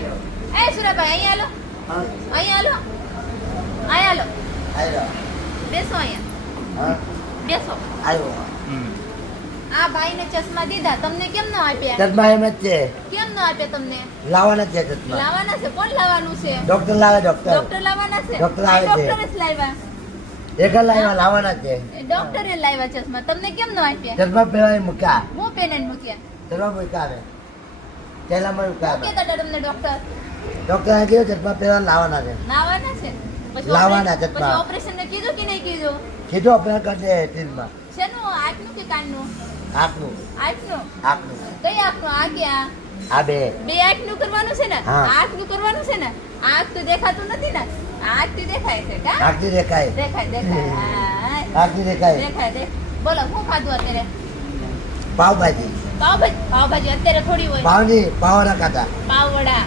એ સુરાભાઈ અહીંયા હાલો અહીંયા હાલો બેસો અહીંયા બેસો આ ભાઈને ચશ્મા દીધા તમને કેમ ન આપ્યા ચશ્મા એમ જ છે કેમ ન આપ્યા તમને લાવવાના છે ચશ્મા લાવવાના છે કોણ લાવવાનું છે ડોક્ટર લાવે ડોક્ટર લાવવાના છે ડોક્ટર આવે છે. ડોક્ટર જ લાવ્યા એક જ લાવવાના છે ડોક્ટરે લાવ્યા ચશ્મા તમને કેમ ન આપ્યા ચશ્મા પહેલા મૂક્યા હું પેન મૂક્યા ચશ્મા મૂક્યા આવે પહેલામાં મૂક્યા કેતા હતા તમને ડોક્ટર ડોક્ટર કીધું ચશ્મા પહેલા લાવવાના છે લાવવાના છે લાવવાના ચશ્મા. પછી ઓપરેશન ને કીધું કે નહીં કીધું કીધું ઓપરેશન કરજે ટ્રીટમાં શેનું આંખનું કે કાનનું આંખનું આંખનું આંખનું કઈ આંખનું આ ક્યાં આ બે આંખનું કરવાનું છે ને હા. આંખનું કરવાનું છે ને આંખ તો દેખાતું નથી ને આંખથી દેખાય છે કા આંખથી દેખાય દેખાય હા. આંખથી દેખાય દેખાય બોલો શું ખાધું અત્યારે પાવભાજી પાવભાજી અત્યારે થોડી હોય પાવના કાંટા પાવ વડા